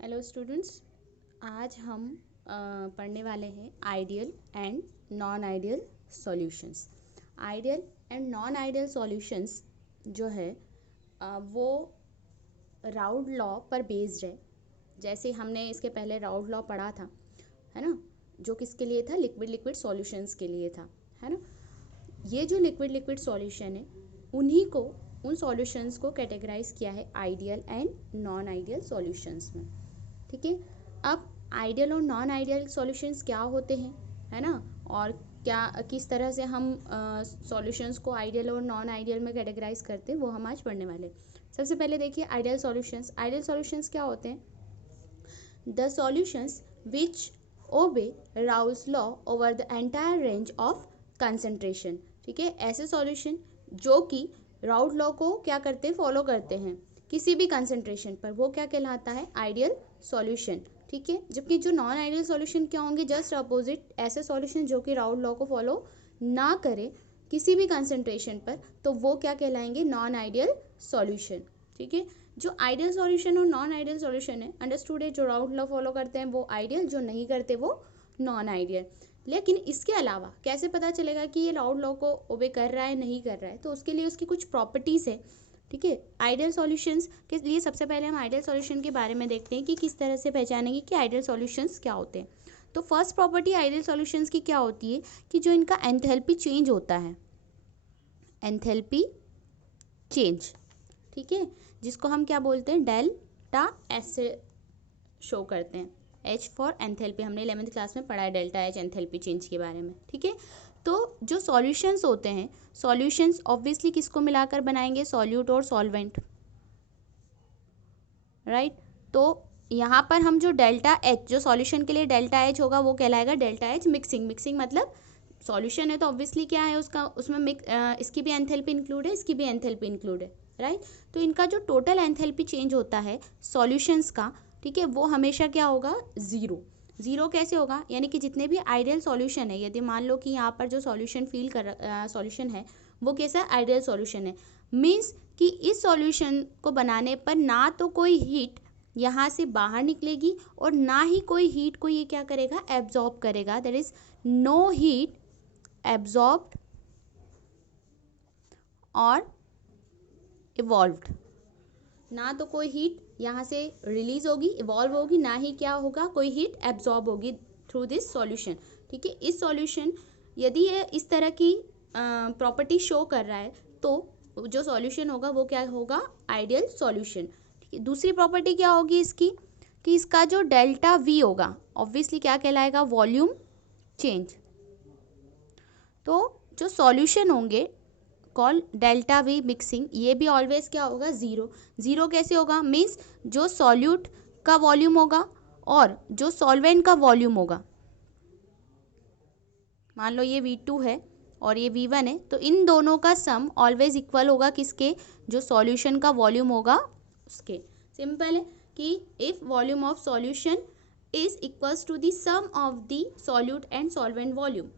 Hello students, आज हम पढ़ने वाले हैं ideal and non ideal solutions. Ideal and non ideal solutions जो है वो राउड लॉ पर बेस्ड है। जैसे हमने इसके पहले राउड लॉ पढ़ा था, है ना, जो किसके लिए था? लिक्विड लिक्विड सॉल्यूशंस के लिए था, है ना। ये जो लिक्विड लिक्विड सॉल्यूशन है उन सॉल्यूशंस को कैटेगराइज किया है ideal and non ideal solutions में। ठीक है, अब आइडियल और नॉन आइडियल सॉल्यूशंस क्या होते हैं, है ना, और क्या किस तरह से हम सॉल्यूशंस को आइडियल और नॉन आइडियल में कैटेगराइज करते हैं, वो हम आज पढ़ने वाले। सबसे पहले देखिए आइडियल सॉल्यूशंस। आइडियल सॉल्यूशंस क्या होते हैं? The solutions which obey Raoult's law over the entire range of concentration. ठीक है, ऐसे सॉल्यूशन जो कि राउल्ट लॉ को क्या करते हैं? फॉलो करते हैं किसी भी कंसंट्रेशन पर, वो क्या कहलाता है? Ideal solution. ठीक है, जबकि जो नॉन आइडियल सॉल्यूशन क्या होंगे? जस्ट अपोजिट, ऐसे सॉल्यूशन जो कि राउल्ट लॉ को फॉलो ना करे किसी भी कंसंट्रेशन पर, तो वो क्या कहलाएंगे? Non ideal solution. ठीक है, जो आइडियल सॉल्यूशन और नॉन आइडियल सॉल्यूशन है, अंडरस्टूड है, जो राउल्ट लॉ फॉलो करते हैं वो आइडियल, जो नहीं करते वो नॉन आइडियल। लेकिन इसके अलावा कैसे पता चलेगा कि ये राउल्ट लॉ को ओबे कर रहा है, नहीं कर रहा है? तो उसके लिए उसकी कुछ प्रॉपर्टीज़ है। ठीक है, आइडियल सॉल्यूशंस के लिए सबसे पहले हम आइडियल सॉल्यूशन के बारे में देखते हैं कि किस तरह से पहचानेंगे कि आइडियल सॉल्यूशंस क्या होते हैं। तो फर्स्ट प्रॉपर्टी आइडियल सॉल्यूशंस की क्या होती है कि जो इनका एंथैल्पी चेंज होता है, एंथैल्पी चेंज, ठीक है, जिसको हम क्या बोलते हैं? डेल्टा एच से शो करते हैं। एच फॉर एंथैल्पी, हमने 11th क्लास में पढ़ा है डेल्टा एच एंथैल्पी चेंज के बारे में। ठीक है, तो जो सॉल्यूशंस होते हैं, सॉल्यूशंस ऑब्वियसली किसको मिलाकर बनाएंगे? सॉल्यूट और सॉल्वेंट, राइट। तो यहाँ पर हम जो डेल्टा एच, जो सॉल्यूशन के लिए डेल्टा एच होगा वो कहलाएगा डेल्टा एच मिक्सिंग। मिक्सिंग मतलब सॉल्यूशन है तो ऑब्वियसली क्या है उसका, उसमें इसकी भी एंथैल्पी इंक्लूड है, इसकी भी एंथैल्पी इंक्लूड है, राइट। तो इनका जो टोटल एंथैल्पी चेंज होता है सॉल्यूशंस का, ठीक है, वो हमेशा क्या होगा? ज़ीरो। ज़ीरो कैसे होगा? यानी कि जितने भी आइडियल सॉल्यूशन है, यदि मान लो कि यहाँ पर जो सॉल्यूशन है वो कैसा आइडियल सॉल्यूशन है, मीन्स कि इस सॉल्यूशन को बनाने पर ना तो कोई हीट यहाँ से बाहर निकलेगी और ना ही कोई हीट को ये क्या करेगा? एब्जॉर्ब करेगा। That is no heat absorbed और इवॉल्व्ड। ना तो कोई हीट यहाँ से रिलीज होगी, इवॉल्व होगी, ना ही क्या होगा? कोई हीट एब्जॉर्ब होगी थ्रू दिस सॉल्यूशन। ठीक है, इस सॉल्यूशन यदि ये इस तरह की प्रॉपर्टी शो कर रहा है तो जो सॉल्यूशन होगा वो क्या होगा? Ideal solution. ठीक है, दूसरी प्रॉपर्टी क्या होगी इसकी कि इसका जो डेल्टा वी होगा ऑब्वियसली क्या कहलाएगा? Volume change. तो जो सॉल्यूशन होंगे कॉल डेल्टा वी मिक्सिंग, ये भी ऑलवेज क्या होगा? ज़ीरो। ज़ीरो कैसे होगा? मीन्स जो सॉल्यूट का वॉल्यूम होगा और जो सॉल्वेंट का वॉल्यूम होगा, मान लो ये V2 है और ये V1 है, तो इन दोनों का सम ऑलवेज इक्वल होगा किसके? जो सॉल्यूशन का वॉल्यूम होगा उसके। सिंपल है कि if volume of solution is equals to the sum of the solute and solvent volume.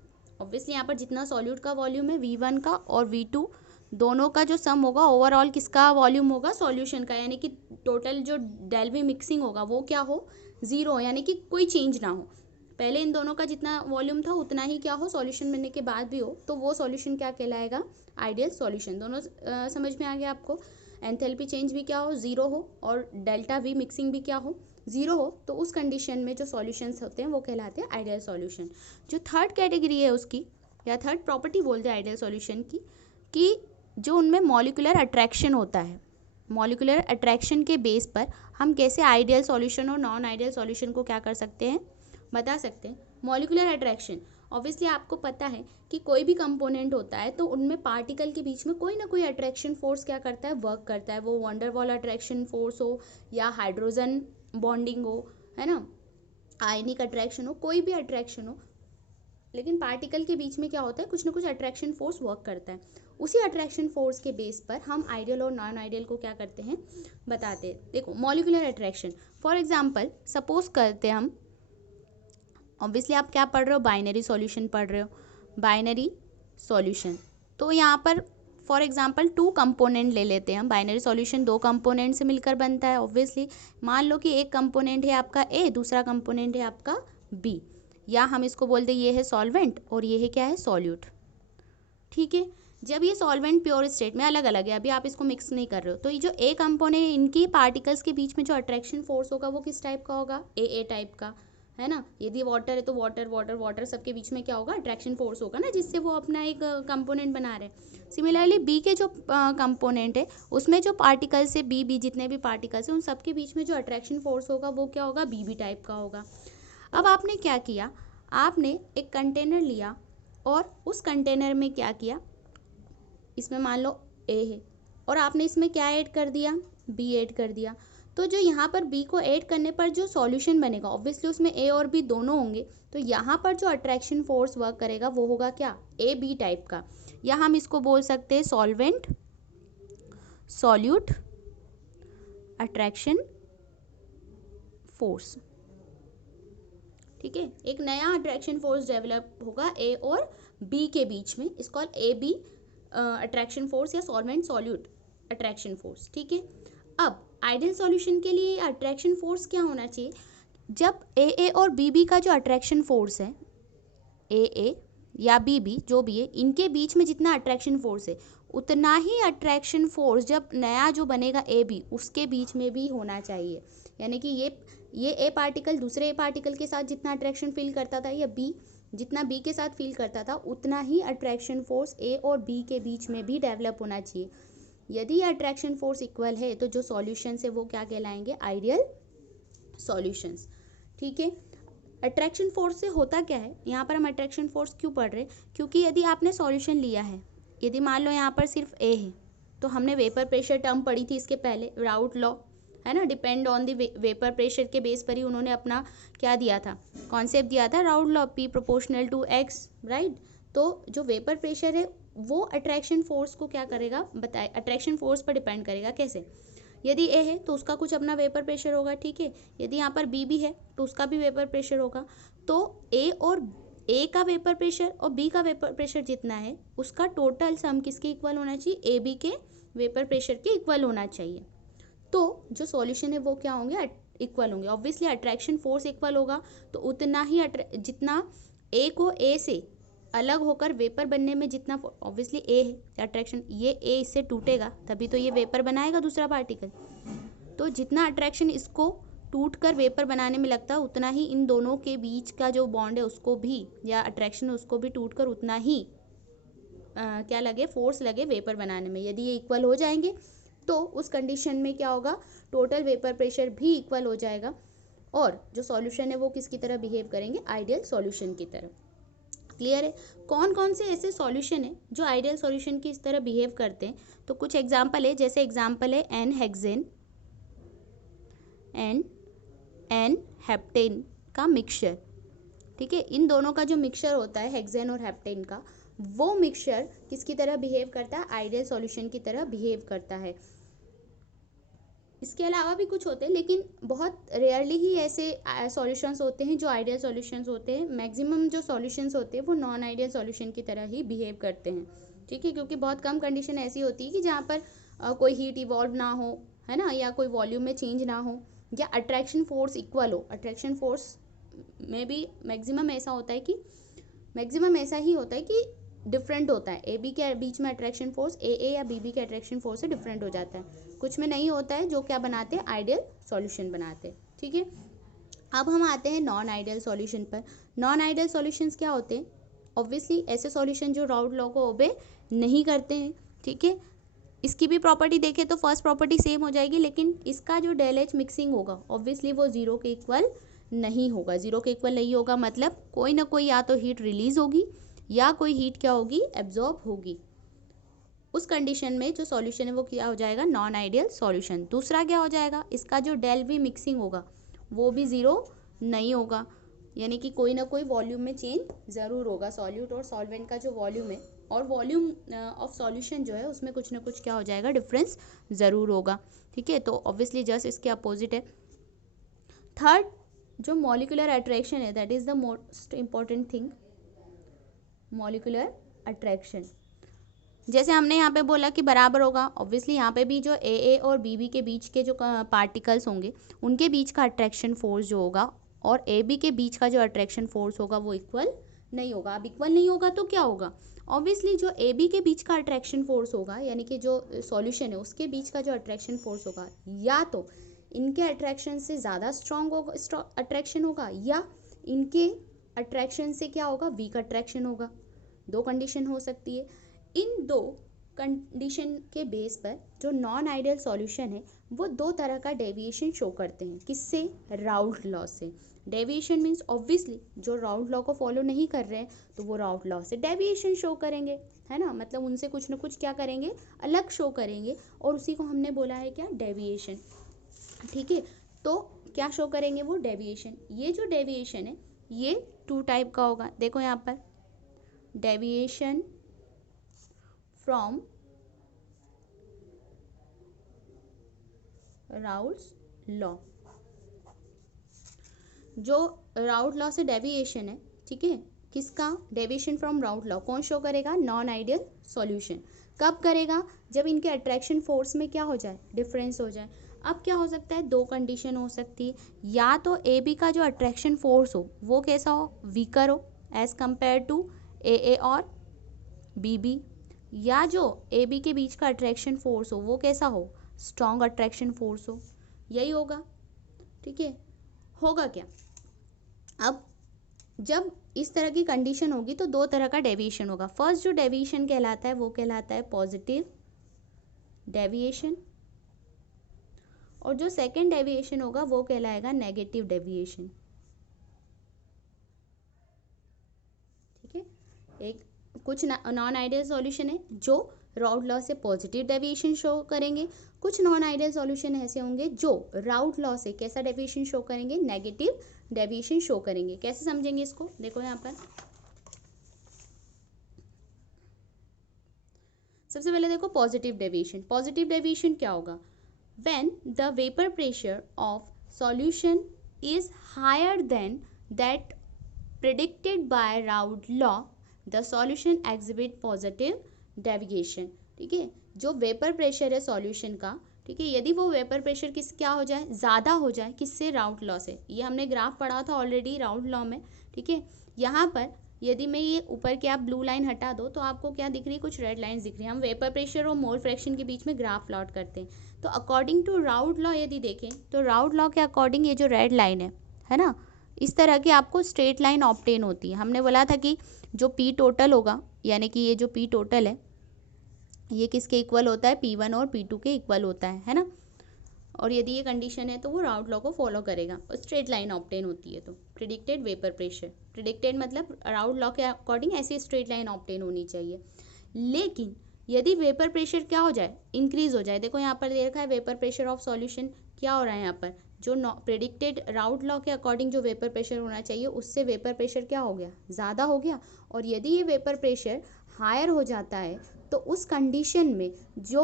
Obviously यहाँ पर जितना सॉल्यूट का वॉल्यूम है V1 का और V2 दोनों का जो सम होगा ओवरऑल किसका वॉल्यूम होगा? सॉल्यूशन का। यानी कि टोटल जो डेल वी मिक्सिंग होगा वो क्या हो? ज़ीरो, यानी कि कोई चेंज ना हो। पहले इन दोनों का जितना वॉल्यूम था उतना ही क्या हो? सॉल्यूशन बनने के बाद भी हो, तो वो सॉल्यूशन क्या कहलाएगा? Ideal solution. दोनों समझ में आ गया आपको? एंथैल्पी चेंज भी क्या हो? ज़ीरो हो, और डेल्टा वी मिक्सिंग भी क्या हो? ज़ीरो हो। तो उस कंडीशन में जो सॉल्यूशंस होते हैं वो कहलाते हैं आइडियल सॉल्यूशन। जो थर्ड कैटेगरी है उसकी, या थर्ड प्रॉपर्टी बोलते हैं आइडियल सॉल्यूशन की, कि जो उनमें मॉलिक्यूलर अट्रैक्शन होता है, मॉलिक्यूलर अट्रैक्शन के बेस पर हम कैसे आइडियल सॉल्यूशन और नॉन आइडियल सॉल्यूशन को क्या कर सकते हैं? बता सकते हैं। मॉलिक्यूलर अट्रैक्शन, ऑब्वियसली आपको पता है कि कोई भी कंपोनेंट होता है तो उनमें पार्टिकल के बीच में कोई ना कोई अट्रैक्शन फोर्स क्या करता है? वर्क करता है। वो वंडरवॉल अट्रैक्शन फोर्स हो या हाइड्रोजन बॉन्डिंग हो, है ना, आयनिक अट्रैक्शन हो, कोई भी अट्रैक्शन हो, लेकिन पार्टिकल के बीच में क्या होता है? कुछ ना कुछ अट्रैक्शन फोर्स वर्क करता है। उसी अट्रैक्शन फोर्स के बेस पर हम आइडियल और नॉन आइडियल को क्या करते हैं? बताते हैं। देखो molecular attraction, for example suppose करते हैं हम, ऑब्वियसली आप क्या पढ़ रहे हो? बाइनरी सॉल्यूशन पढ़ रहे हो, बाइनरी सॉल्यूशन। तो यहाँ पर फॉर एग्जांपल 2 कंपोनेंट ले लेते हैं हम। बाइनरी सॉल्यूशन 2 कंपोनेंट से मिलकर बनता है ऑब्वियसली। मान लो कि एक कंपोनेंट है आपका ए, दूसरा कंपोनेंट है आपका बी, या हम इसको बोलते हैं ये है सॉल्वेंट और ये है क्या है, सॉल्यूट। ठीक है, जब ये सॉल्वेंट प्योर स्टेट में अलग अलग है, अभी आप इसको मिक्स नहीं कर रहे हो, तो ये जो ए कंपोनेंट है इनकी पार्टिकल्स के बीच में जो अट्रैक्शन फोर्स होगा वो किस टाइप का होगा, ए टाइप का, है ना। यदि वाटर है तो वाटर वाटर वाटर सबके बीच में क्या होगा, अट्रैक्शन फोर्स होगा ना, जिससे वो अपना एक कंपोनेंट बना रहे हैं। सिमिलरली बी के जो कंपोनेंट है उसमें जो पार्टिकल्स है बी जितने भी पार्टिकल्स हैं उन सबके बीच में जो अट्रैक्शन फोर्स होगा वो क्या होगा, बी टाइप का होगा। अब आपने क्या किया, आपने एक कंटेनर लिया और उस कंटेनर में क्या किया, इसमें मान लो ए है और आपने इसमें क्या ऐड कर दिया, बी ऐड कर दिया। तो जो यहाँ पर बी को ऐड करने पर जो सॉल्यूशन बनेगा ऑब्वियसली उसमें ए और बी दोनों होंगे, तो यहाँ पर जो अट्रैक्शन फोर्स वर्क करेगा वो होगा क्या, ए बी टाइप का, या हम इसको बोल सकते हैं सॉल्वेंट सॉल्यूट अट्रैक्शन फोर्स। ठीक है, एक नया अट्रैक्शन फोर्स डेवलप होगा ए और बी के बीच में, इसको ए बी अट्रैक्शन फोर्स या सॉल्वेंट सॉल्यूट अट्रैक्शन फोर्स। ठीक है, अब आइडियल सॉल्यूशन के लिए अट्रैक्शन फोर्स क्या होना चाहिए, जब ए और बी का जो अट्रैक्शन फोर्स है, ए या बी जो भी है, इनके बीच में जितना अट्रैक्शन फोर्स है उतना ही अट्रैक्शन फोर्स जब नया जो बनेगा ए बी उसके बीच में भी होना चाहिए। यानी कि ये ए पार्टिकल दूसरे ए पार्टिकल के साथ जितना अट्रैक्शन फील करता था, या बी जितना बी के साथ फील करता था, उतना ही अट्रैक्शन फोर्स ए और बी के बीच में भी डेवलप होना चाहिए। यदि ये अट्रैक्शन फोर्स इक्वल है तो जो सॉल्यूशंस है वो क्या कहलाएंगे, आइडियल सॉल्यूशंस। ठीक है, अट्रैक्शन फोर्स से होता क्या है, यहाँ पर हम अट्रैक्शन फोर्स क्यों पढ़ रहे हैं, क्योंकि यदि आपने सॉल्यूशन लिया है, यदि मान लो यहाँ पर सिर्फ ए है, तो हमने वेपर प्रेशर टर्म पढ़ी थी इसके पहले, राउट लॉ, है ना, depend on the vapour pressure के बेस पर ही उन्होंने अपना क्या दिया था, कॉन्सेप्ट दिया था, Raoult law, P proportional to X, right. तो जो वेपर प्रेशर है वो अट्रैक्शन फोर्स को क्या करेगा, बताए, अट्रैक्शन फोर्स पर डिपेंड करेगा। कैसे, यदि ए है तो उसका कुछ अपना वेपर प्रेशर होगा, ठीक है, यदि यहाँ पर बी भी है तो उसका भी वेपर प्रेशर होगा। तो ए का वेपर प्रेशर और बी का वेपर प्रेशर जितना है उसका टोटल सम किसके इक्वल होना चाहिए, ए बी के वेपर प्रेशर के इक्वल होना चाहिए। तो जो सॉल्यूशन है वो क्या होंगे, इक्वल होंगे। ऑब्वियसली अट्रैक्शन फोर्स इक्वल होगा तो उतना ही जितना ए को ए से अलग होकर वेपर बनने में जितना, ऑब्वियसली ए है अट्रैक्शन, ये ए इससे टूटेगा तभी तो ये वेपर बनाएगा दूसरा पार्टिकल, तो जितना अट्रैक्शन इसको टूट कर वेपर बनाने में लगता है उतना ही इन दोनों के बीच का जो बॉन्ड है उसको भी, या अट्रैक्शन है उसको भी टूट कर उतना ही क्या लगे, फोर्स लगे वेपर बनाने में। यदि ये इक्वल हो जाएंगे तो उस कंडीशन में क्या होगा, टोटल वेपर प्रेशर भी इक्वल हो जाएगा और जो सॉल्यूशन है वो किसकी तरह बिहेव करेंगे, आइडियल सॉल्यूशन की तरह। क्लियर है, कौन कौन से ऐसे सॉल्यूशन है जो आइडियल सॉल्यूशन की इस तरह बिहेव करते हैं, तो कुछ एग्जांपल है, जैसे एग्जांपल है n hexane and n heptane का मिक्सचर। ठीक है, इन दोनों का जो मिक्सचर होता है हेक्सेन और हेप्टेन का, वो मिक्सचर किसकी तरह बिहेव करता है, आइडियल सॉल्यूशन की तरह बिहेव करता है। इसके अलावा भी कुछ होते हैं लेकिन बहुत रेयरली ही ऐसे सॉल्यूशंस होते हैं जो आइडियल सॉल्यूशंस होते हैं। मैक्सिमम जो सॉल्यूशंस होते हैं वो नॉन आइडियल सॉल्यूशन की तरह ही बिहेव करते हैं। ठीक है, क्योंकि बहुत कम कंडीशन ऐसी होती है कि जहाँ पर कोई हीट इवॉल्व ना हो, है ना, या कोई वॉल्यूम में चेंज ना हो, या अट्रैक्शन फोर्स इक्वल हो। अट्रैक्शन फोर्स में भी मैक्सिमम ऐसा होता है कि डिफरेंट होता है, ए बी के बीच में अट्रैक्शन फोर्स ए या बी के अट्रैक्शन फोर्स से डिफरेंट हो जाता है, कुछ में नहीं होता है, जो क्या बनाते हैं, आइडियल सॉल्यूशन बनाते हैं। ठीक है, अब हम आते हैं नॉन आइडियल सॉल्यूशन पर। नॉन आइडियल सॉल्यूशंस क्या होते हैं, ऑब्वियसली ऐसे सॉल्यूशन जो राउट लॉ को ओबे नहीं करते हैं। ठीक है, इसकी भी प्रॉपर्टी देखें तो फर्स्ट प्रॉपर्टी सेम हो जाएगी, लेकिन इसका जो डेल एच मिक्सिंग होगा ऑब्वियसली वो जीरो के इक्वल नहीं होगा। जीरो के इक्वल नहीं होगा मतलब कोई ना कोई या तो हीट रिलीज होगी या कोई हीट क्या होगी, एब्जॉर्ब होगी। उस कंडीशन में जो सॉल्यूशन है वो क्या हो जाएगा, नॉन आइडियल सॉल्यूशन। दूसरा क्या हो जाएगा, इसका जो डेल वी मिक्सिंग होगा वो भी ज़ीरो नहीं होगा, यानी कि कोई ना कोई वॉल्यूम में चेंज ज़रूर होगा। सॉल्यूट और सॉल्वेंट का जो वॉल्यूम है और वॉल्यूम ऑफ सॉल्यूशन जो है उसमें कुछ ना कुछ क्या हो जाएगा, डिफरेंस ज़रूर होगा। ठीक है, तो ऑब्वियसली जस्ट इसके अपोजिट है। थर्ड जो मॉलिक्यूलर अट्रैक्शन है, that is the most important thing, molecular attraction. जैसे हमने यहाँ पे बोला कि बराबर होगा, ऑब्वियसली यहाँ पे भी जो ए और बी के बीच के जो पार्टिकल्स होंगे उनके बीच का अट्रैक्शन फोर्स जो होगा और ए के बीच का जो अट्रैक्शन फोर्स होगा वो इक्वल नहीं होगा। अब इक्वल नहीं होगा तो क्या होगा, ऑब्वियसली जो ए के बीच का अट्रैक्शन फोर्स होगा यानी कि जो सॉल्यूशन है उसके बीच का जो अट्रैक्शन फोर्स होगा या तो इनके अट्रैक्शन से ज़्यादा स्ट्रॉन्ग होगा, अट्रैक्शन होगा, या इनके अट्रैक्शन से क्या होगा, वीक अट्रैक्शन होगा। दो कंडीशन हो सकती है। इन दो कंडीशन के बेस पर जो नॉन आइडियल सॉल्यूशन है वो दो तरह का डेविएशन शो करते हैं। किससे, राउल्ट लॉ से। डेविएशन मीन्स ऑब्वियसली जो राउल्ट लॉ को फॉलो नहीं कर रहे हैं तो वो राउल्ट लॉ से डेविएशन शो करेंगे, है ना, मतलब उनसे कुछ ना कुछ क्या करेंगे, अलग शो करेंगे, और उसी को हमने बोला है क्या, डेविएशन। ठीक है, तो क्या शो करेंगे वो, डेविएशन। ये जो डेविएशन है ये टू टाइप का होगा। देखो यहाँ पर, डेविएशन फ्रॉम राउल्ट्स लॉ। जो राउल्ट लॉ से डेविएशन है, ठीक है, किसका, डेविएशन फ्रॉम राउल्ट लॉ कौन शो करेगा, नॉन आइडियल सॉल्यूशन। कब करेगा, जब इनके अट्रैक्शन फोर्स में क्या हो जाए, डिफरेंस हो जाए। अब क्या हो सकता है, दो कंडीशन हो सकती है, या तो ए बी का जो अट्रैक्शन फोर्स हो वो कैसा हो, वीकर हो एज कंपेयर टू ए और बी बी, या जो ए बी के बीच का अट्रैक्शन फोर्स हो वो कैसा हो, स्ट्रॉन्ग अट्रैक्शन फोर्स हो। यही होगा, ठीक है। होगा क्या, अब जब इस तरह की कंडीशन होगी तो दो तरह का डेविएशन होगा। फर्स्ट जो डेविएशन कहलाता है वो कहलाता है पॉजिटिव डेविएशन, और जो सेकंड डेविएशन होगा वो कहलाएगा नेगेटिव डेविएशन। ठीक है, एक कुछ नॉन आइडियल सॉल्यूशन है जो राउल्ट लॉ से पॉजिटिव डेविएशन शो करेंगे, कुछ नॉन आइडियल सॉल्यूशन ऐसे होंगे जो राउल्ट लॉ से कैसा डेविएशन शो करेंगे, नेगेटिव डेविएशन शो करेंगे। कैसे समझेंगे इसको, देखो यहाँ पर सबसे पहले देखो पॉजिटिव डेविएशन। पॉजिटिव डेविएशन क्या होगा, when the vapour pressure of solution is higher than that predicted by Raoult law the solution exhibit positive deviation. ठीक है, जो वेपर प्रेशर है सॉल्यूशन का, ठीक है, यदि वो वेपर प्रेशर किस क्या हो जाए, ज़्यादा हो जाए, किससे, राउल्ट लॉ से। ये हमने ग्राफ पढ़ा था ऑलरेडी राउल्ट लॉ में। ठीक है, यहाँ पर यदि मैं ये ऊपर की आप ब्लू लाइन हटा दो तो आपको क्या दिख रही है, कुछ रेड लाइन्स दिख रही है। हम वेपर प्रेशर और मोल फ्रैक्शन के बीच में ग्राफ प्लॉट करते हैं। तो अकॉर्डिंग टू राउल्ट लॉ यदि देखें तो राउल्ट लॉ के अकॉर्डिंग ये जो रेड लाइन है ना, इस तरह की आपको स्ट्रेट लाइन ऑब्टेन होती है। हमने बोला था कि जो पी टोटल होगा, यानी कि ये जो पी टोटल है ये किसके इक्वल होता है, P1 और P2 के इक्वल होता है ना। और यदि ये कंडीशन है तो वो राउल्ट लॉ को फॉलो करेगा और स्ट्रेट लाइन ऑब्टेन होती है। तो प्रिडिक्टेड वेपर प्रेशर, प्रिडिक्टेड मतलब राउल्ट लॉ के अकॉर्डिंग ऐसी स्ट्रेट लाइन ऑब्टेन होनी चाहिए। लेकिन यदि वेपर प्रेशर क्या हो जाए, इंक्रीज हो जाए, देखो यहाँ पर दे रखा है वेपर प्रेशर ऑफ सॉल्यूशन, क्या हो रहा है यहाँ पर, जो प्रिडिक्टेड राउल्ट लॉ के अकॉर्डिंग जो वेपर प्रेशर होना चाहिए उससे वेपर प्रेशर क्या हो गया, ज़्यादा हो गया। और यदि ये वेपर प्रेशर हायर हो जाता है तो उस कंडीशन में जो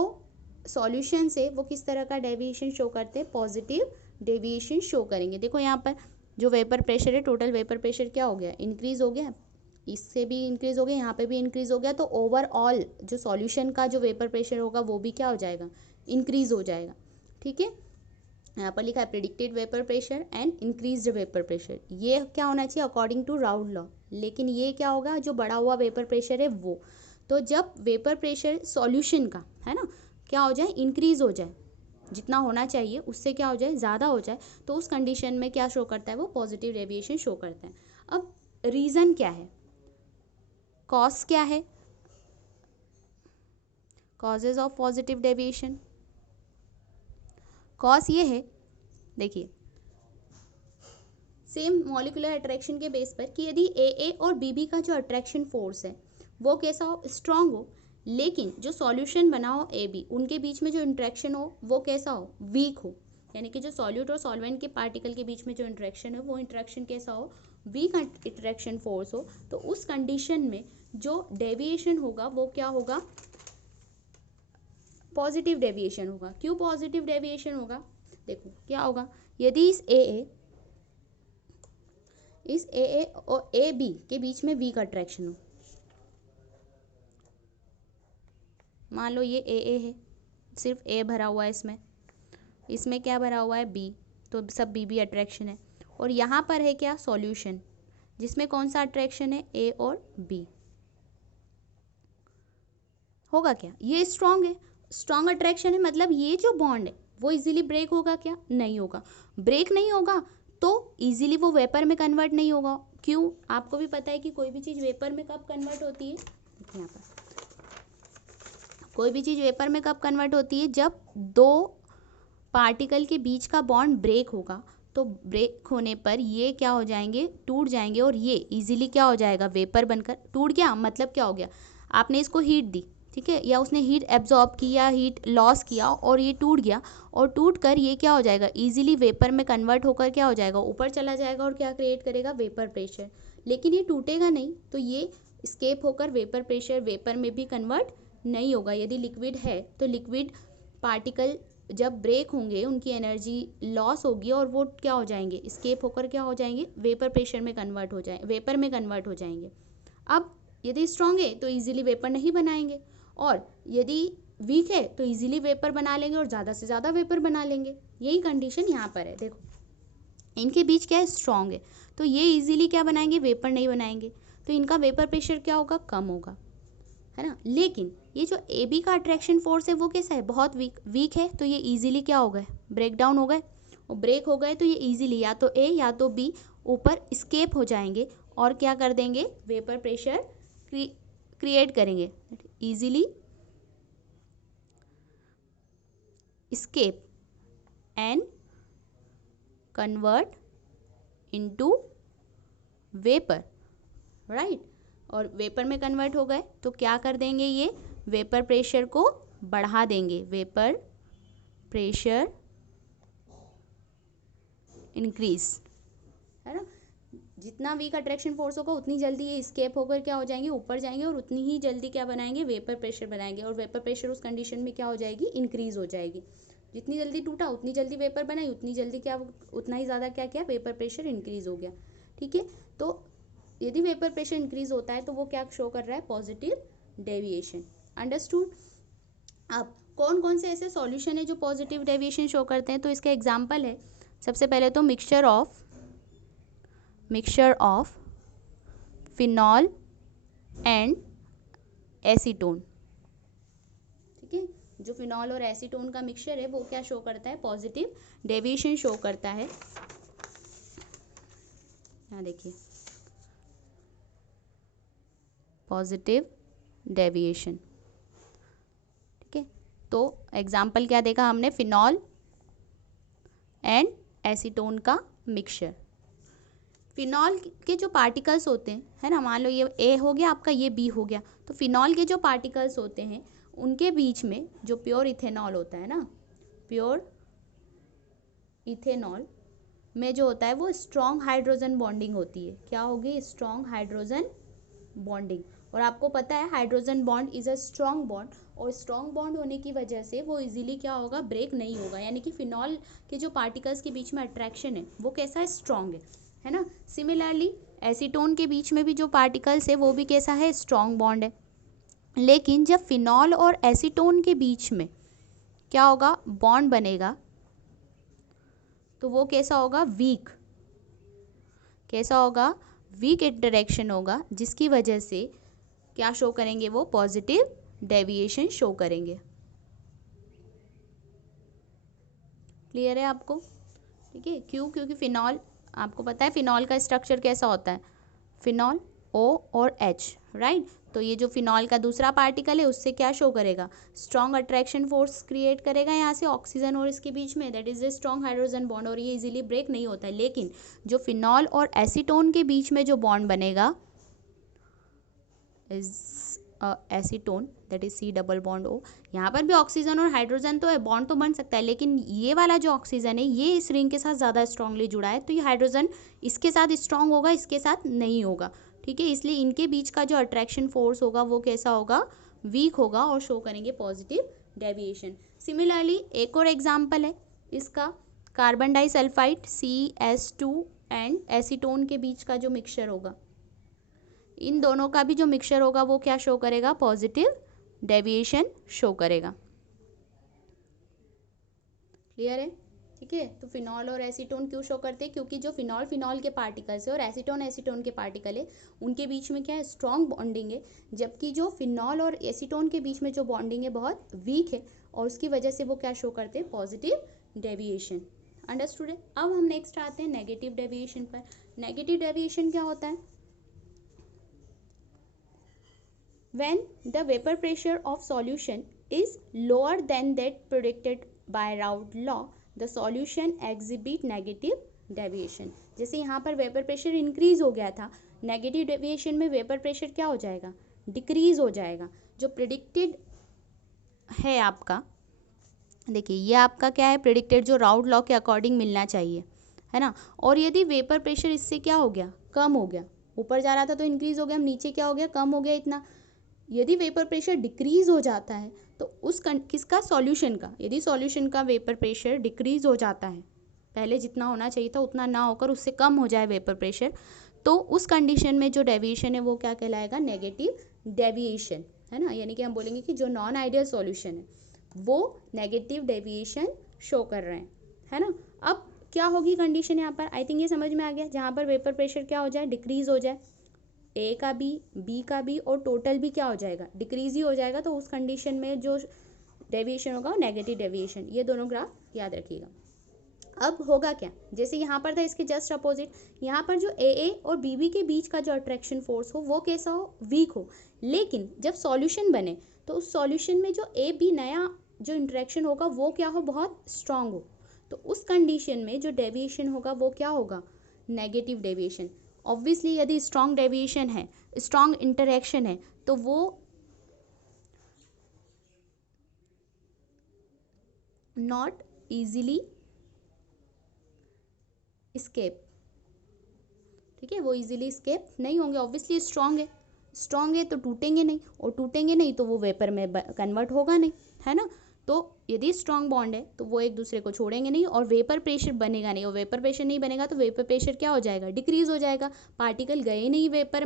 सॉल्यूशन से वो किस तरह का डेविएशन शो करते हैं, पॉजिटिव डेविएशन शो करेंगे। देखो यहाँ पर जो वेपर प्रेशर है, टोटल वेपर प्रेशर क्या हो गया, इंक्रीज हो गया, इससे भी इंक्रीज हो गया, यहाँ पे भी इंक्रीज हो गया। तो ओवरऑल जो सॉल्यूशन का जो वेपर प्रेशर होगा वो भी क्या हो जाएगा, इंक्रीज हो जाएगा। ठीक है, यहाँ पर लिखा है predicted vapour pressure and increased vapour pressure, ये क्या होना चाहिए अकॉर्डिंग टू राउल्ट लॉ। लेकिन ये क्या होगा, जो बढ़ा हुआ वेपर प्रेशर है वो, तो जब वेपर प्रेशर सॉल्यूशन का है ना क्या हो जाए, इंक्रीज हो जाए, जितना होना चाहिए उससे क्या हो जाए, ज़्यादा हो जाए, तो उस कंडीशन में क्या शो करता है, वो पॉजिटिव डेविएशन शो करता है। अब रीज़न क्या है, कॉज क्या है, causes of positive deviation. Cause ये है, देखिए सेम मॉलिक्यूलर अट्रैक्शन के बेस पर कि यदि ए और बी का जो अट्रैक्शन फोर्स है वो कैसा हो, स्ट्रांग हो, लेकिन जो सॉल्यूशन बना हो ए बी, उनके बीच में जो इंट्रैक्शन हो वो कैसा हो, वीक हो, यानी कि जो सॉल्यूट और सॉल्वेंट के पार्टिकल के बीच में जो इंट्रैक्शन है वो इंट्रैक्शन कैसा हो, वीक इंट्रैक्शन फोर्स हो। तो उस कंडीशन में जो डेविएशन होगा वो क्या होगा, पॉजिटिव डेविएशन होगा। क्यों पॉजिटिव डेविएशन होगा, देखो क्या होगा, यदि इस ए और ए बी के बीच में वीक अट्रैक्शन हो, मान लो ये ए है, सिर्फ ए भरा हुआ है इसमें क्या भरा हुआ है बी, तो सब बी अट्रैक्शन है। और यहाँ पर है क्या सॉल्यूशन, जिसमें कौन सा अट्रैक्शन है ए और बी। होगा क्या, ये स्ट्रॉन्ग है, स्ट्रॉन्ग अट्रैक्शन है, मतलब ये जो बॉन्ड है वो इजीली ब्रेक होगा क्या, नहीं होगा। ब्रेक नहीं होगा तो इजीली वो वेपर में कन्वर्ट नहीं होगा। क्यों, आपको भी पता है कि कोई भी चीज़ वेपर में कब कन्वर्ट होती है, यहाँ पर कोई भी चीज़ वेपर में कब कन्वर्ट होती है, जब दो पार्टिकल के बीच का बॉन्ड ब्रेक होगा। तो ब्रेक होने पर ये क्या हो जाएंगे, टूट जाएंगे, और ये इजीली क्या हो जाएगा, वेपर बनकर। टूट गया मतलब क्या हो गया, आपने इसको हीट दी, ठीक है, या उसने हीट एब्जॉर्ब किया, हीट लॉस किया, और ये टूट गया, और टूट कर ये क्या हो जाएगा, इजीली वेपर में कन्वर्ट होकर क्या हो जाएगा, ऊपर चला जाएगा, और क्या क्रिएट करेगा, वेपर प्रेशर। लेकिन ये टूटेगा नहीं, तो ये स्केप होकर वेपर प्रेशर, वेपर में भी कन्वर्ट नहीं होगा। यदि लिक्विड है तो लिक्विड पार्टिकल जब ब्रेक होंगे उनकी एनर्जी लॉस होगी, और वो क्या हो जाएंगे, स्केप होकर क्या हो जाएंगे, वेपर प्रेशर में कन्वर्ट हो जाए, वेपर में कन्वर्ट हो जाएंगे। अब यदि स्ट्रॉन्ग है तो इजीली वेपर नहीं बनाएंगे, और यदि वीक है तो इजीली वेपर बना लेंगे, और ज़्यादा से ज़्यादा वेपर बना लेंगे। यही कंडीशन यहाँ पर है। देखो इनके बीच क्या है, स्ट्रॉन्ग है, तो ये इजीली क्या बनाएंगे, वेपर नहीं बनाएंगे, तो इनका वेपर प्रेशर क्या होगा, कम होगा, है ना। लेकिन ये जो ए बी का अट्रैक्शन फोर्स है वो कैसा है, बहुत वीक है, तो ये इजीली क्या हो गए, ब्रेक डाउन हो गए, और ब्रेक हो गए तो ये इजीली या तो ए या तो बी ऊपर स्केप हो जाएंगे, और क्या कर देंगे, वेपर प्रेशर क्रिएट करेंगे, easily escape and convert into vapour, right. और वेपर में कन्वर्ट हो गए तो क्या कर देंगे, ये वेपर प्रेशर को बढ़ा देंगे, वेपर प्रेशर इंक्रीज, है ना। जितना वीक अट्रैक्शन फोर्स होगा उतनी जल्दी ये स्केप होकर क्या हो जाएंगे, ऊपर जाएंगे, और उतनी ही जल्दी क्या बनाएंगे, वेपर प्रेशर बनाएंगे, और वेपर प्रेशर उस कंडीशन में क्या हो जाएगी, इंक्रीज हो जाएगी। जितनी जल्दी टूटा उतनी जल्दी वेपर बनाई, उतनी जल्दी क्या, उतना ही ज़्यादा क्या क्या वेपर प्रेशर इंक्रीज हो गया, ठीक है। तो यदि वेपर प्रेशर इंक्रीज होता है तो वो क्या शो कर रहा है, पॉजिटिव डेविएशन, अंडरस्टूड। अब कौन कौन से ऐसे सॉल्यूशन है जो पॉजिटिव डेविएशन शो करते हैं, तो इसका एग्जांपल है, सबसे पहले तो mixture of phenol and acetone, ठीक है। जो फिनॉल और एसीटोन का मिक्सचर है वो क्या शो करता है, पॉजिटिव डेविएशन शो करता है। यहाँ देखिए पॉजिटिव डेविएशन, ठीक है। तो एग्जाम्पल क्या देखा हमने, फिनॉल एंड एसीटोन का मिक्सचर। फिनॉल के जो पार्टिकल्स होते हैं, है ना, मान लो ये ए हो गया आपका, ये बी हो गया, तो फिनॉल के जो पार्टिकल्स होते हैं उनके बीच में जो प्योर इथेनॉल होता है ना, प्योर इथेनॉल में जो होता है वो स्ट्रॉन्ग हाइड्रोजन बॉन्डिंग होती है। क्या होगी, स्ट्रॉन्ग हाइड्रोजन बॉन्डिंग। और आपको पता है hydrogen bond is a strong bond, और स्ट्रॉन्ग बॉन्ड होने की वजह से वो इजीली क्या होगा, ब्रेक नहीं होगा, यानी कि फिनॉल के जो पार्टिकल्स के बीच में अट्रैक्शन है वो कैसा है, स्ट्रॉन्ग है ना। सिमिलरली एसीटोन के बीच में भी जो पार्टिकल्स है वो भी कैसा है, स्ट्रॉन्ग बॉन्ड है। लेकिन जब फिनॉल और एसीटोन के बीच में क्या होगा, बॉन्ड बनेगा, तो वो कैसा होगा, वीक, कैसा होगा, वीक इंटरेक्शन होगा, जिसकी वजह से क्या शो करेंगे, वो पॉजिटिव डेविएशन शो करेंगे। क्लियर है आपको, ठीक है। क्यों, क्योंकि फिनॉल, आपको पता है फिनॉल का स्ट्रक्चर कैसा होता है, फिनॉल O और H, राइट। तो ये जो फिनॉल का दूसरा पार्टिकल है उससे क्या शो करेगा, स्ट्रॉन्ग अट्रैक्शन फोर्स क्रिएट करेगा यहाँ से ऑक्सीजन और इसके बीच में, that is the strong hydrogen bond, और ये इजीली ब्रेक नहीं होता है। लेकिन जो फिनॉल और एसीटोन के बीच में जो बॉन्ड बनेगा is acetone, that is C double bond O। यहाँ पर भी ऑक्सीजन और हाइड्रोजन तो है, बॉन्ड तो बन सकता है, लेकिन ये वाला जो ऑक्सीजन है ये इस रिंग के साथ ज़्यादा स्ट्रांगली जुड़ा है, तो ये हाइड्रोजन इसके साथ स्ट्रांग होगा, इसके साथ नहीं होगा, ठीक है। इसलिए इनके बीच का जो अट्रैक्शन फोर्स होगा वो कैसा होगा, वीक होगा, और शो करेंगे पॉजिटिव डेविएशन। सिमिलरली एक और एग्जाम्पल है इसका, carbon disulphide CS2 and acetone के बीच का जो मिक्सचर होगा, इन दोनों का भी जो मिक्सचर होगा वो क्या शो करेगा, पॉजिटिव डेविएशन शो करेगा। क्लियर है? ठीक है, तो फिनॉल और एसीटोन क्यों शो करते हैं? क्योंकि जो फिनॉल फिनॉल के पार्टिकल्स है और एसीटोन एसीटोन के पार्टिकल है, उनके बीच में क्या है, स्ट्रॉन्ग बॉन्डिंग है, जबकि जो फिनॉल और एसीटोन के बीच में जो बॉन्डिंग है बहुत वीक है, और उसकी वजह से वो क्या शो करते हैं, पॉजिटिव डेविएशन। अंडरस्टूड है? अब हम नेक्स्ट आते हैं नेगेटिव डेविएशन पर। नेगेटिव डेविएशन क्या होता है? When the vapor pressure of solution is lower than that predicted by Raoult law, the solution exhibit negative deviation। जैसे यहाँ पर वेपर प्रेशर इंक्रीज हो गया था, नेगेटिव डेविएशन में वेपर प्रेशर क्या हो जाएगा, डिक्रीज हो जाएगा। जो प्रिडिक्टेड है आपका, देखिए ये आपका क्या है, प्रिडिक्टेड जो राउट लॉ के अकॉर्डिंग मिलना चाहिए, है ना। और यदि वेपर प्रेशर इससे क्या हो गया, कम हो गया, ऊपर जा रहा था तो इंक्रीज हो गया, नीचे क्या हो गया, कम हो गया इतना। यदि वेपर प्रेशर डिक्रीज हो जाता है तो उस किसका, सॉल्यूशन का, यदि सॉल्यूशन का वेपर प्रेशर डिक्रीज हो जाता है, पहले जितना होना चाहिए था उतना ना होकर उससे कम हो जाए वेपर प्रेशर, तो उस कंडीशन में जो डेविएशन है वो क्या कहलाएगा, नेगेटिव डेविएशन, है ना। यानी कि हम बोलेंगे कि जो नॉन आइडियल सॉल्यूशन है वो नेगेटिव डेविएशन शो कर रहे हैं, है ना। अब क्या होगी कंडीशन यहाँ पर, आई थिंक ये समझ में आ गया, जहाँ पर वेपर प्रेशर क्या हो जाए, डिक्रीज हो जाए, ए का भी, बी का भी, और टोटल भी क्या हो जाएगा, डिक्रीज ही हो जाएगा, तो उस कंडीशन में जो डेविएशन होगा वो नेगेटिव डेविएशन। ये दोनों ग्राफ याद रखिएगा। अब होगा क्या, जैसे यहाँ पर था इसके जस्ट अपोजिट, यहाँ पर जो ए और बी के बीच का जो अट्रैक्शन फोर्स हो वो कैसा हो, वीक हो, लेकिन जब सॉल्यूशन बने तो उस सॉल्यूशन में जो ए बी नया जो इंटरेक्शन होगा वो क्या हो, बहुत स्ट्रांग हो, तो उस कंडीशन में जो डेविएशन होगा वो क्या होगा, नेगेटिव डेविएशन। ऑब्वियसली यदि स्ट्रांग डेविएशन है, स्ट्रांग इंटरेक्शन है, तो वो नॉट इजीली स्केप, ठीक है, वो इजीली स्केप नहीं होंगे। ऑब्वियसली स्ट्रांग है तो टूटेंगे नहीं, और टूटेंगे नहीं तो वो वेपर में कन्वर्ट होगा नहीं, है ना। तो यदि स्ट्रांग बॉन्ड है तो वो एक दूसरे को छोड़ेंगे नहीं, और वेपर प्रेशर बनेगा नहीं, और वेपर प्रेशर नहीं बनेगा तो वेपर प्रेशर क्या हो जाएगा, डिक्रीज हो जाएगा। पार्टिकल गए नहीं वेपर,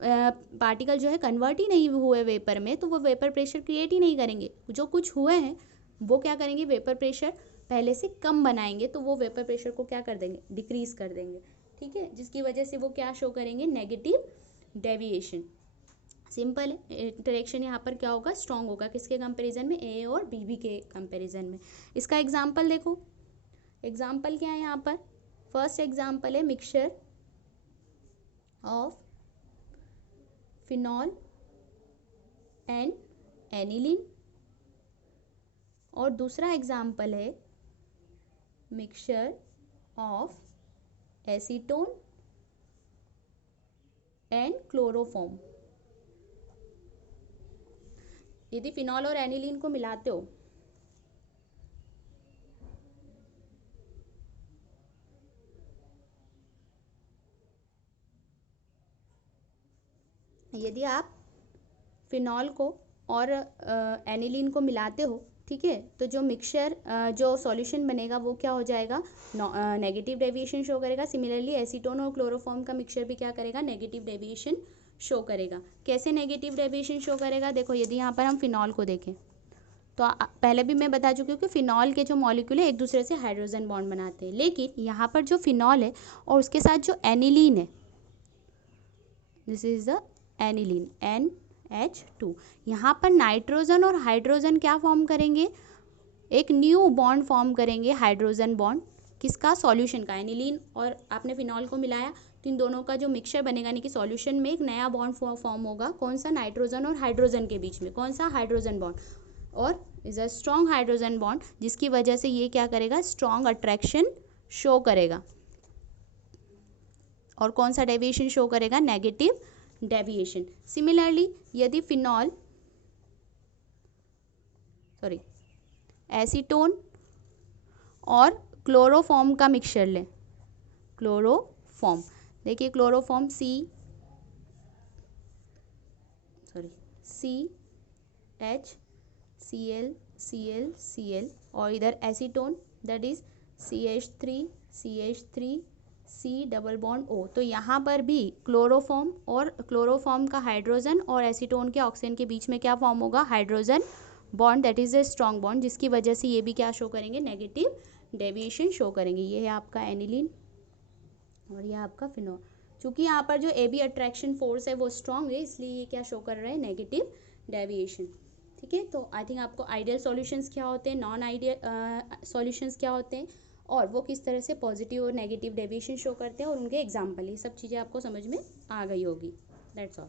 पार्टिकल जो है कन्वर्ट ही नहीं हुए वेपर में, तो वो वेपर प्रेशर क्रिएट ही नहीं करेंगे। जो कुछ हुए हैं वो क्या करेंगे, वेपर प्रेशर पहले से कम बनाएंगे, तो वो वेपर प्रेशर को क्या कर देंगे, डिक्रीज कर देंगे, ठीक है, जिसकी वजह से वो क्या शो करेंगे, नेगेटिव डेविएशन। सिंपल है, इंटरेक्शन यहाँ पर क्या होगा, स्ट्रॉन्ग होगा, किसके कंपैरिजन में, ए और बी के कंपैरिजन में। इसका एग्जांपल देखो, एग्जांपल क्या है यहाँ पर, फर्स्ट एग्जांपल है mixture of phenol and aniline, और दूसरा एग्जांपल है mixture of acetone and chloroform. यदि फिनॉल और एनिलीन को मिलाते हो यदि आप फिनॉल को और एनिलीन को मिलाते हो, ठीक है, तो जो मिक्सचर जो सॉल्यूशन बनेगा वो क्या हो जाएगा, नेगेटिव डेविएशन शो करेगा। सिमिलरली एसीटोन और क्लोरोफॉर्म का मिक्सचर भी क्या करेगा, नेगेटिव डेविएशन शो करेगा। कैसे नेगेटिव डेविएशन शो करेगा, देखो यदि यहाँ पर हम फिनॉल को देखें तो पहले भी मैं बता चुकी हूँ कि फिनॉल के जो मॉलिक्यूल है एक दूसरे से हाइड्रोजन बॉन्ड बनाते हैं, लेकिन यहाँ पर जो फिनॉल है और उसके साथ जो एनिलीन है, this is the aniline NH2, यहाँ पर नाइट्रोजन और हाइड्रोजन क्या फॉर्म करेंगे, एक न्यू बॉन्ड फॉर्म करेंगे, हाइड्रोजन बॉन्ड, किसका, सॉल्यूशन का। एनिलीन और आपने फिनॉल को मिलाया तो इन दोनों का जो मिक्सचर बनेगा, यानी कि सॉल्यूशन में एक नया बॉन्ड फॉर्म होगा, कौन सा, नाइट्रोजन और हाइड्रोजन के बीच में, कौन सा, हाइड्रोजन बॉन्ड, और is a strong hydrogen bond, जिसकी वजह से ये क्या करेगा, स्ट्रॉन्ग अट्रैक्शन शो करेगा, और कौन सा डेविएशन शो करेगा, नेगेटिव डेविएशन। सिमिलरली यदि फिनॉल एसीटोन और क्लोरोफॉर्म का मिक्सचर लें, क्लोरोफॉर्म, देखिए क्लोरोफॉर्म CH Cl और इधर acetone that is CH3 C double bond O। तो यहाँ पर भी क्लोरोफॉर्म का हाइड्रोजन और एसीटोन के ऑक्सीजन के बीच में क्या फॉर्म होगा, hydrogen bond, that is a strong bond, जिसकी वजह से ये भी क्या शो करेंगे, नेगेटिव डेविएशन शो करेंगे। ये है आपका एनिलीन और ये आपका फिनोल। चूंकि यहाँ पर जो AB अट्रैक्शन फोर्स है वो स्ट्रॉन्ग है, इसलिए ये क्या शो कर रहे हैं, नेगेटिव डेविएशन। ठीक है, तो आई थिंक आपको आइडियल सॉल्यूशंस क्या होते हैं, नॉन आइडियल सॉल्यूशंस क्या होते हैं, और वो किस तरह से पॉजिटिव और नेगेटिव डेविएशन शो करते हैं, और उनके एग्जाम्पल, ये सब चीज़ें आपको समझ में आ गई होगी। That's all.